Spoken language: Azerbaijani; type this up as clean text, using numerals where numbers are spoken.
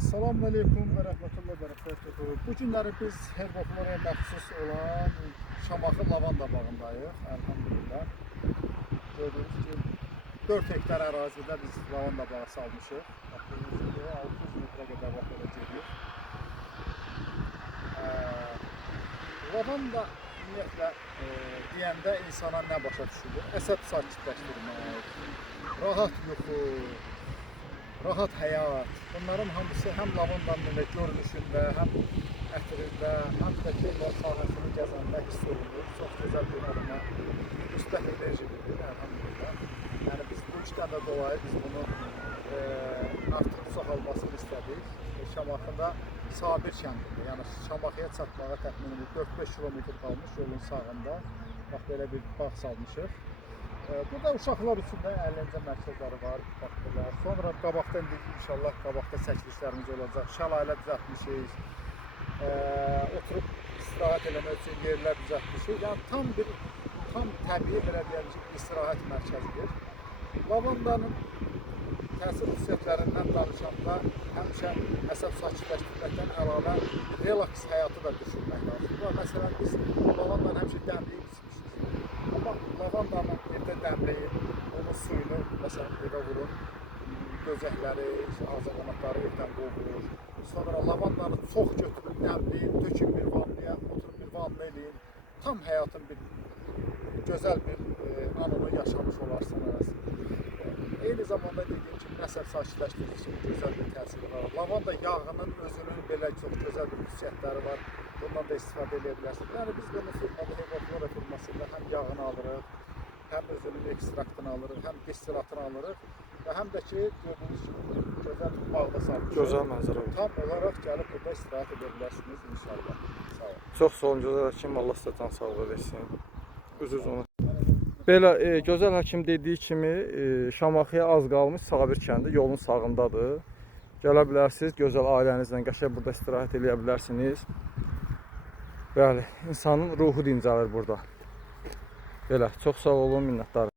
Selamun Aleyküm ve Rahmetullah Berekatuhu. Bu günləri biz herbofloraya məxsus olan Şamaxı lavanda bağındayıq. Elhamdülillah. Gördüğünüz gibi 4 hektar ərazidə biz lavanda bağı salmışıq. 600 metrə qədər vaxt olacaq. Lavanda ümumiyyətlə deyəndə insana nə başa düşülür? Əsəb sakitləşdirmək, rahat yuxu, rahat həyat. Bunların hamısı həm lavandanın görünüşündə, həm ətrində, həm də ki, sahəsini gəzəndə hiss olunur. Çox gözəl bir adına müsbət enerji verir, elhamdülillah. Yəni biz bu işdən də dolayı biz bunu artıq çoxalmasını istədik. Şamaxıda Sabir kəndidir. Yəni Şamaxıya çatmağa təxminən 4-5 kilometr qalmış yolun sağında. Bax belə bir bağ salmışıq. Burada uşaqlar üçün də əyləncə mərkəzləri var. Bax belə. Sonra qabaqdan inşallah qabaqda çəkilişlərimiz olacaq. Şəlalə düzəltmişik. Oturub istirahət eləmək üçün yerlər düzəltmişik. Yəni tam təbii belə deyək ki, istirahət mərkəzidir. Lavandanın təsir xüsusiyyətlərindən danışanda həmişə əsəb sakitləşdirməkdən əlavə relaks həyatı da düşünmək lazımdır. Məsələn, biz lavandanı həmişə dəmləyib içmişik. Amma lavandanı evdə dəmləyib, onun suyunu məsələn evə vurun, gözəkləri, ağzaqanadları evdən qovurur. Sonra lavandanı çox götürüb dəmləyin, tökün bir vanlıya, oturun bir vanlı eləyin. Tam həyatın bir gözəl bir anını yaşamış olarsınız. Eyni zamanda dediyim kimi nəsəb sakitləşdirici üçün gözəl bir təsiri var. Lavanda yağının özünün belə çox gözəl bir xüsusiyyətləri var. Bundan da istifadə edə bilərsiniz. Yəni biz bunu firmada herboflora firmasında həm yağını alırıq, həm özünün ekstraktını alırıq, həm destillatını alırıq və həm də ki gördüyünüz kimi gözəl bir bağda salmışıq. Gözəl mənzərə var. Tam olaraq gəlib burada istirahət edə bilərsiniz inşallah. Sağ olun. Çox sağ olun gözəl həkim, Allah sizə can sağlığı versin. Üzüz onu. Belə gözəl həkim dediyi kimi Şamaxıya az qalmış Sabir kəndi yolun sağındadır. Gələ bilərsiniz, gözəl ailənizlə qəşəng burada istirahət edə bilərsiniz. Bəli, insanın ruhu dincəlir burada. Belə, çox sağ olun, minnətdarım.